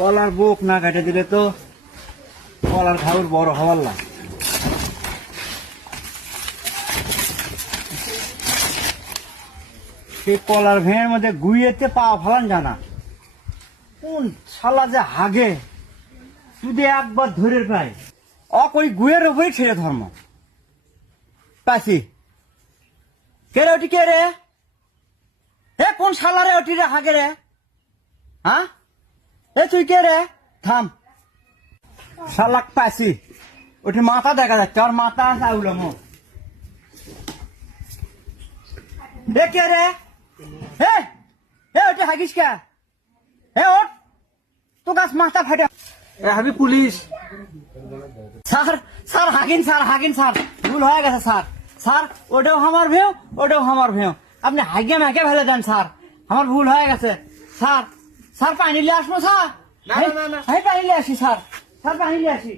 কলার বুক না কেটে দিলে তো কলার ঘাউর বড় হওয়ার না। সেই কলার ভেঙের মধ্যে গুইয়েতে পাওয়া ফেলান জানা কোন শালা যে হাগে যদি একবার ধরে পায় ওই গুয়ের উপরই ছেড়ে ধর্ম পাইছি। কে রে ওটি, কে রে? এ কোন শালা রে ওটি রে হাগে রে? হ্যাঁ এ তুই কে রে? থাম, শালাক পাইছি। ওটি মাথা দেখা যাচ্ছে, আর মাথা আছে আউলাম। এ কে রে? এ ওটি হাগিস কে? এ ওঠ, তো গাছ মাথা ফাটে। আমি পুলিশ। স্যার স্যার হাগিন, স্যার হাগিন, স্যার ভুল হয়ে গেছে স্যার। স্যার ওটাও আমার ভেউ, ওটাও আমার ভেউ, আপনি হাগিয়ে মেকে ফেলে দেন স্যার, আমার ভুল হয়ে গেছে স্যার। স্যার পানি নিয়ে আসবো স্যার? না, না, না, না। পানি নিয়ে আসি স্যার, স্যার পানি নিয়ে আসি।